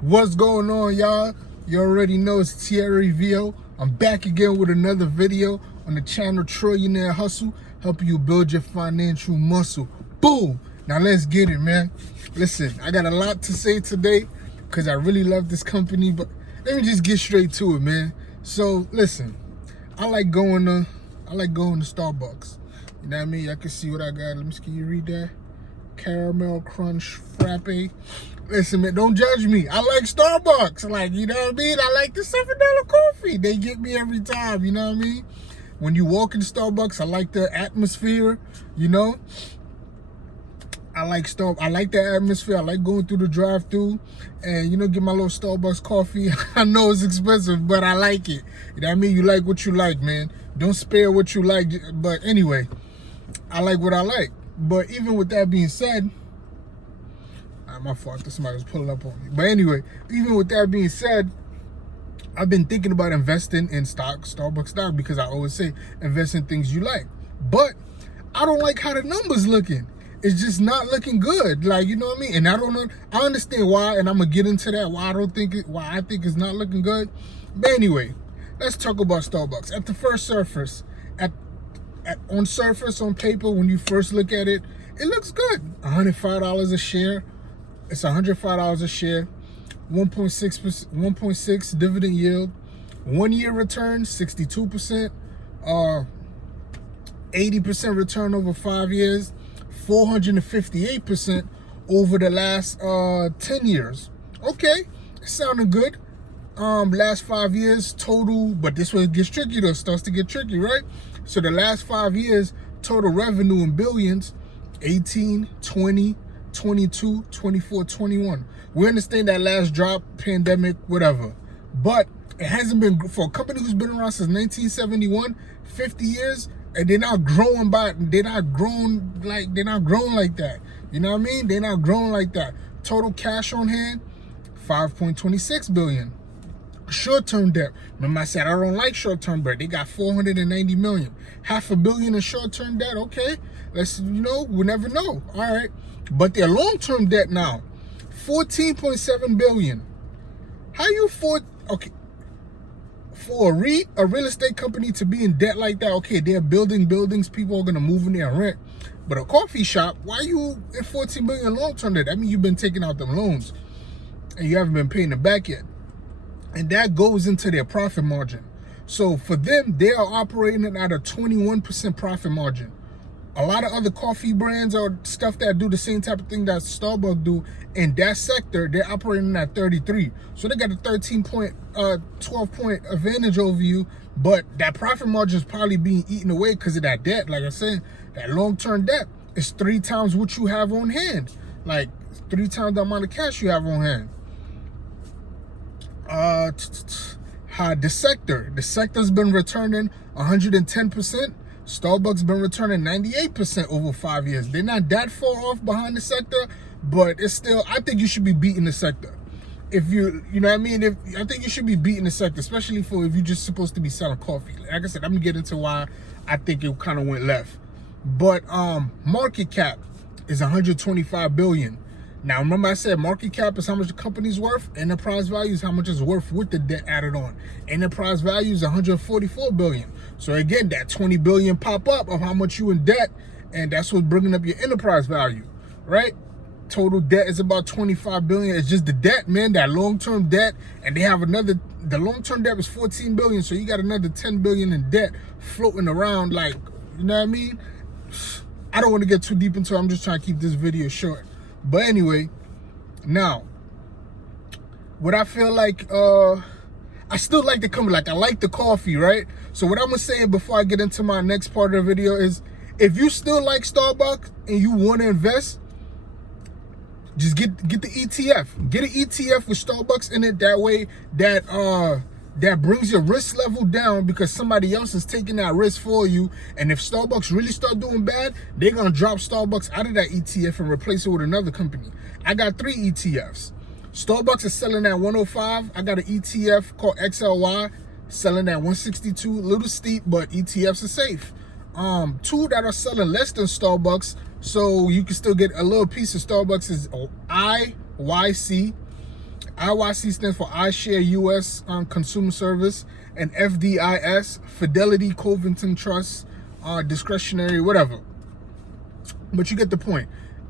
What's going on, y'all? You already know it's Thierry Vio. I'm back again with another video on the channel Trillionaire Hustle, helping you build your financial muscle. Boom! Now let's get it, man. Listen, I got a lot to say today because I really love this company, but let me just get straight to it, man. So listen, I like going to Starbucks. You know what I mean? Y'all can see what I got. Let me see, can you read that? Caramel crunch frappe. Listen, man, don't judge me. I like Starbucks. Like, you know what I mean? I like the $7 coffee. They get me every time, you know what I mean? When you walk in Starbucks, I like the atmosphere, you know? I like the atmosphere. I like going through the drive-thru and, you know, get my little Starbucks coffee. I know it's expensive, but I like it. You know what I mean? You like what you like, man. Don't spare what you like. But anyway, I like what I like. But even with that being said, my fault, somebody was pulling up on me. But anyway, even with that being said, I've been thinking about investing in Starbucks stock, because I always say invest in things you like. But I don't like how the numbers looking. It's just not looking good. Like, you know what I mean? And I don't know. I understand why, and I'm gonna get into that. Why I think it's not looking good. But anyway, let's talk about Starbucks. At the first surface, on paper, when you first look at it, it looks good. $105 a share. It's $105 a share, 1.6 dividend yield, 1 year return, 62%, 80% return over 5 years, 458% over the last 10 years. Okay, it's sounding good. Last 5 years total, but this one gets tricky though, starts to get tricky, right? So the last 5 years total revenue in billions, 18, 20, 22, 24, 21. We understand that last drop, pandemic, whatever. But it hasn't been, for a company who's been around since 1971, 50 years, and they're not growing like that. You know what I mean? They're not growing like that. Total cash on hand, 5.26 billion. Short-term debt. Remember I said I don't like short-term debt. They got 490 million. $500 million in short-term debt. Okay, let's, you know, we never know. All right. But their long-term debt now, 14.7 billion. How you okay, for a real estate company to be in debt like that? Okay, they're building buildings, people are gonna move in there and rent. But a coffee shop, why you in 14 billion long-term debt? I mean, you've been taking out them loans and you haven't been paying them back yet. And that goes into their profit margin. So for them, they are operating at a 21% profit margin. A lot of other coffee brands or stuff that do the same type of thing that Starbucks do in that sector, they're operating at 33. So they got a 12 point advantage over you, but that profit margin is probably being eaten away because of that debt. Like I said, that long-term debt is 3 times what you have on hand. Like 3 times the amount of cash you have on hand. The sector's been returning 110%. Starbucks been returning 98% over 5 years. They're not that far off behind the sector, but it's still, I think you should be beating the sector. If you know what I mean? I think you should be beating the sector, especially if you're just supposed to be selling coffee. Like I said, I'm gonna get into why I think it kind of went left. But market cap is 125 billion. Now, remember I said market cap is how much the company's worth. Enterprise value is how much it's worth with the debt added on. Enterprise value is 144 billion. So again, that 20 billion pop up of how much you in debt, and that's what's bringing up your enterprise value, right? Total debt is about 25 billion. It's just the debt, man, that long-term debt. And they have the long-term debt is 14 billion. So you got another 10 billion in debt floating around, like, you know what I mean? I don't want to get too deep into it. I'm just trying to keep this video short. But anyway, now, what I feel like, I still like the company. Like, I like the coffee, right? So what I'm going to say before I get into my next part of the video is, if you still like Starbucks and you want to invest, just get the ETF. Get an ETF with Starbucks in it. That way, that brings your risk level down, because somebody else is taking that risk for you. And if Starbucks really start doing bad, they're gonna drop Starbucks out of that ETF and replace it with another company. I got 3 ETFs. Starbucks is selling at 105. I got an ETF called XLY selling at 162. A little steep, but ETFs are safe. 2 that are selling less than Starbucks, so you can still get a little piece of Starbucks, is IYC. IYC stands for iShare US Consumer Service, and FDIS, Fidelity Covington Trust, discretionary, whatever. But you get the point.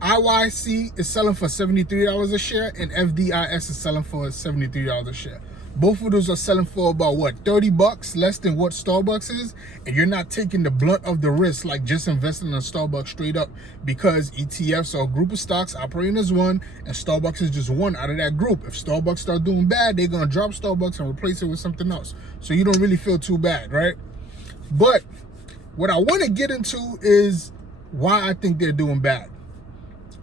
IYC is selling for $73 a share, and FDIS is selling for $73 a share. Both of those are selling for about what, $30, less than what Starbucks is, and you're not taking the blunt of the risk like just investing in Starbucks straight up, because ETFs are a group of stocks operating as one, and Starbucks is just one out of that group. If Starbucks start doing bad, they're gonna drop Starbucks and replace it with something else. So you don't really feel too bad, right? But what I want to get into is why I think they're doing bad,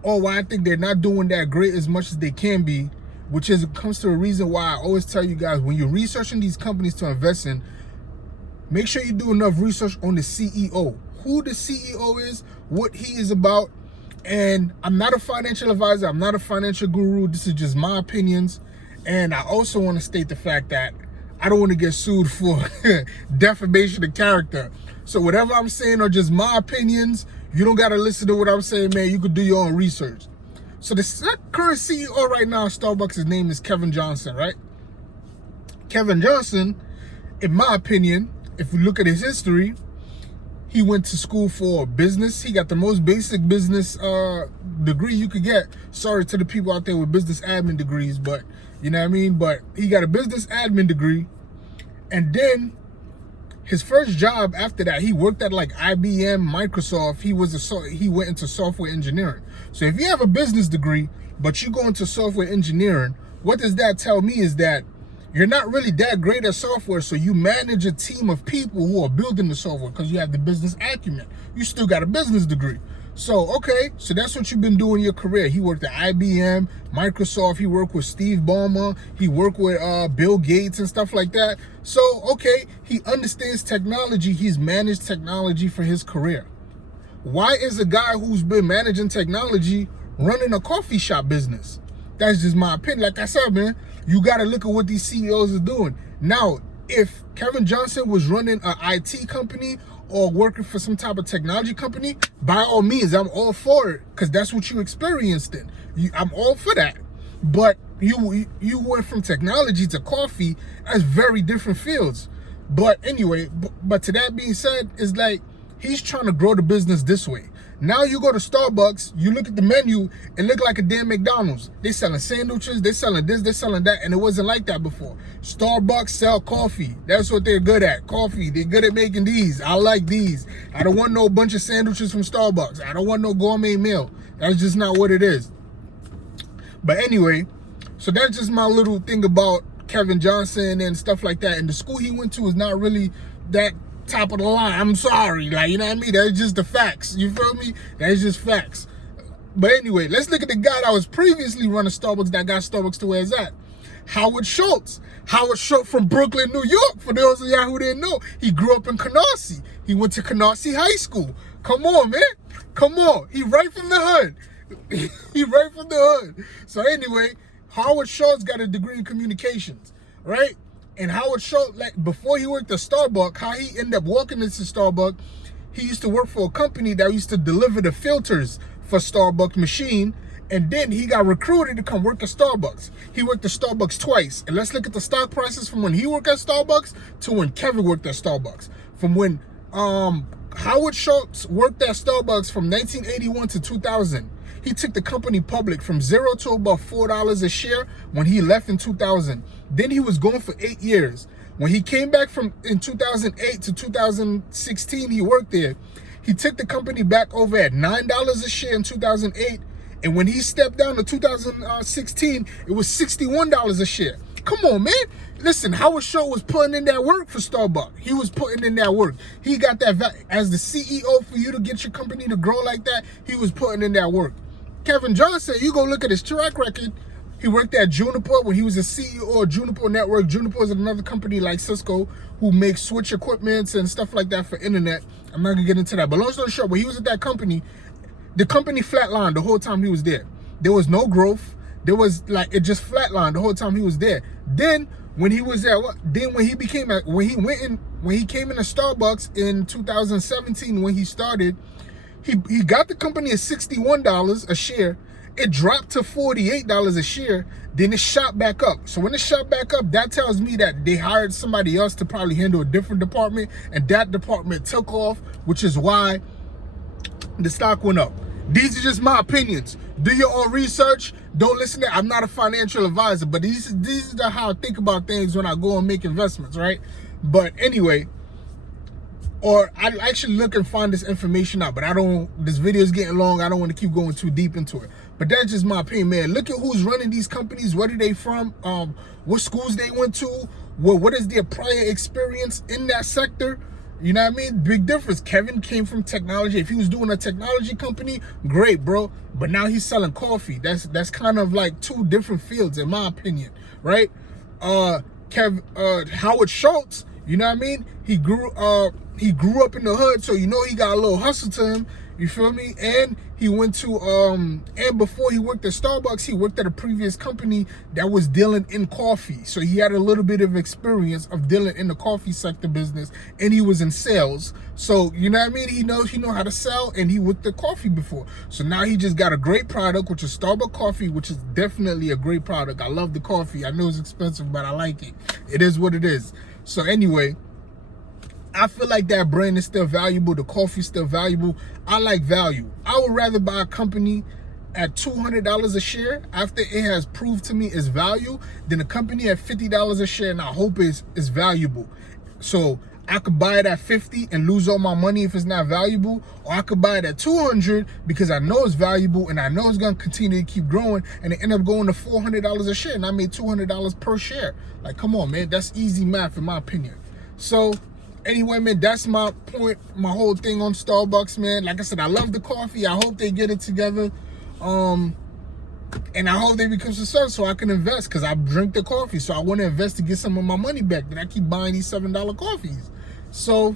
or why I think they're not doing that great as much as they can be, which is comes to a reason why I always tell you guys, when you're researching these companies to invest in, make sure you do enough research on the CEO, who the CEO is, what he is about. And I'm not a financial advisor, I'm not a financial guru, this is just my opinions. And I also want to state the fact that I don't want to get sued for defamation of character. So whatever I'm saying are just my opinions. You don't got to listen to what I'm saying, man. You could do your own research. So the current CEO right now of Starbucks, his name is Kevin Johnson, right? Kevin Johnson, in my opinion, if we look at his history, he went to school for business. He got the most basic business degree you could get. Sorry to the people out there with business admin degrees, but you know what I mean? But he got a business admin degree. And then his first job after that, he worked at like IBM, Microsoft. He went into software engineering. So if you have a business degree, but you go into software engineering, what does that tell me is that you're not really that great at software, so you manage a team of people who are building the software because you have the business acumen. You still got a business degree. So, okay, so that's what you've been doing in your career. He worked at IBM, Microsoft, he worked with Steve Ballmer, he worked with Bill Gates and stuff like that. So, okay, he understands technology, he's managed technology for his career. Why is a guy who's been managing technology running a coffee shop business? That's just my opinion. Like I said, man, you got to look at what these CEOs are doing. Now, if Kevin Johnson was running an IT company or working for some type of technology company, by all means, I'm all for it, because that's what you experienced in. I'm all for that. But you went from technology to coffee as very different fields. But anyway, but to that being said, it's like he's trying to grow the business this way. Now you go to Starbucks, you look at the menu, it look like a damn McDonald's. They selling sandwiches, they selling this, they selling that, and it wasn't like that before. Starbucks sell coffee. That's what they're good at, coffee. They're good at making these. I like these. I don't want no bunch of sandwiches from Starbucks. I don't want no gourmet meal. That's just not what it is. But anyway, so that's just my little thing about Kevin Johnson and stuff like that. And the school he went to is not really that top of the line. I'm sorry, like, you know what I mean? That's just the facts. You feel me? That's just facts. But anyway, let's look at the guy that was previously running Starbucks, that got Starbucks to where it's at. Howard Schultz. Howard Schultz from Brooklyn, New York. For those of y'all who didn't know, he grew up in Canarsie. He went to Canarsie High School. Come on, man. Come on. He right from the hood. He right from the hood. So anyway, Howard Schultz got a degree in communications, right? And Howard Schultz, like, before he worked at Starbucks, how he ended up walking into Starbucks, he used to work for a company that used to deliver the filters for Starbucks machine. And then he got recruited to come work at Starbucks. He worked at Starbucks twice. And let's look at the stock prices from when he worked at Starbucks to when Kevin worked at Starbucks. From when Howard Schultz worked at Starbucks from 1981 to 2000. He took the company public from zero to about $4 a share when he left in 2000. Then he was gone for 8 years. When he came back from in 2008 to 2016, he worked there. He took the company back over at $9 a share in 2008. And when he stepped down to 2016, it was $61 a share. Come on, man. Listen, Howard Schultz was putting in that work for Starbucks. He was putting in that work. He got that, as the CEO, for you to get your company to grow like that, he was putting in that work. Kevin Johnson, you go look at his track record. He worked at Juniper when he was a CEO of Juniper Network. Juniper is another company like Cisco who makes switch equipments and stuff like that for internet. I'm not going to get into that. But long story short, when he was at that company, the company flatlined the whole time he was there. There was no growth. There was, like, it just flatlined the whole time he was there. Then when he was there, when he came into Starbucks in 2017, when he started, he got the company at $61 a share, it dropped to $48 a share, then it shot back up. So when it shot back up, that tells me that they hired somebody else to probably handle a different department, and that department took off, which is why the stock went up. These are just my opinions. Do your own research. Don't listen to, I'm not a financial advisor, but these are how I think about things when I go and make investments, right? But anyway, or I actually look and find this information out, but this video is getting long. I don't want to keep going too deep into it. But that's just my opinion, man. Look at who's running these companies. Where are they from? What schools they went to? What is their prior experience in that sector? You know what I mean? Big difference. Kevin came from technology. If he was doing a technology company, great, bro. But now he's selling coffee. That's kind of like two different fields, in my opinion, right? Howard Schultz, you know what I mean? He grew up in the hood, so you know he got a little hustle to him. You feel me? And he went to and before he worked at Starbucks, he worked at a previous company that was dealing in coffee. So he had a little bit of experience of dealing in the coffee sector business, and he was in sales. So you know what I mean? He know how to sell, and he worked the coffee before. So now he just got a great product, which is Starbucks coffee, which is definitely a great product. I love the coffee. I know it's expensive, but I like it. It is what it is. So anyway, I feel like that brand is still valuable. The coffee is still valuable. I like value. I would rather buy a company at $200 a share after it has proved to me its value than a company at $50 a share and I hope it's valuable. So I could buy it at $50 and lose all my money if it's not valuable, or I could buy it at $200 because I know it's valuable and I know it's going to continue to keep growing, and it end up going to $400 a share and I made $200 per share. Like, come on, man. That's easy math in my opinion. So anyway, man, that's my point, my whole thing on Starbucks, man. Like I said, I love the coffee. I hope they get it together. And I hope they become successful so I can invest, because I drink the coffee. So I want to invest to get some of my money back that I keep buying these $7 coffees. So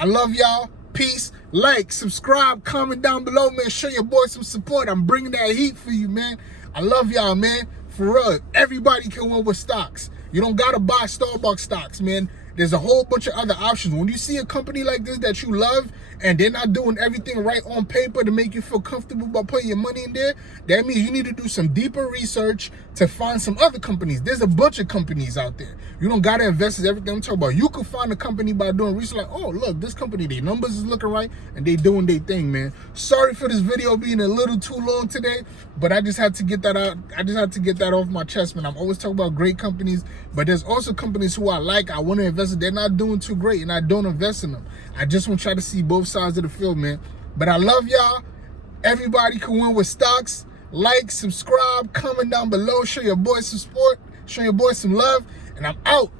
I love y'all. Peace. Like, subscribe, comment down below, man. Show your boy some support. I'm bringing that heat for you, man. I love y'all, man. For real. Everybody can win with stocks. You don't got to buy Starbucks stocks, man. There's a whole bunch of other options. When you see a company like this that you love and they're not doing everything right on paper to make you feel comfortable about putting your money in there, that means you need to do some deeper research to find some other companies. There's a bunch of companies out there. You don't got to invest in everything I'm talking about. You can find a company by doing research like, oh, look, this company, their numbers is looking right and they doing their thing, man. Sorry for this video being a little too long today, but I just had to get that out. I just had to get that off my chest, man. I'm always talking about great companies, but there's also companies who I like, I want to invest in. They're not doing too great and I don't invest in them. I just want to try to see both sides of the field, man. But I love y'all. Everybody can win with stocks. Like, subscribe, comment down below, show your boy some support, show your boy some love, and I'm out.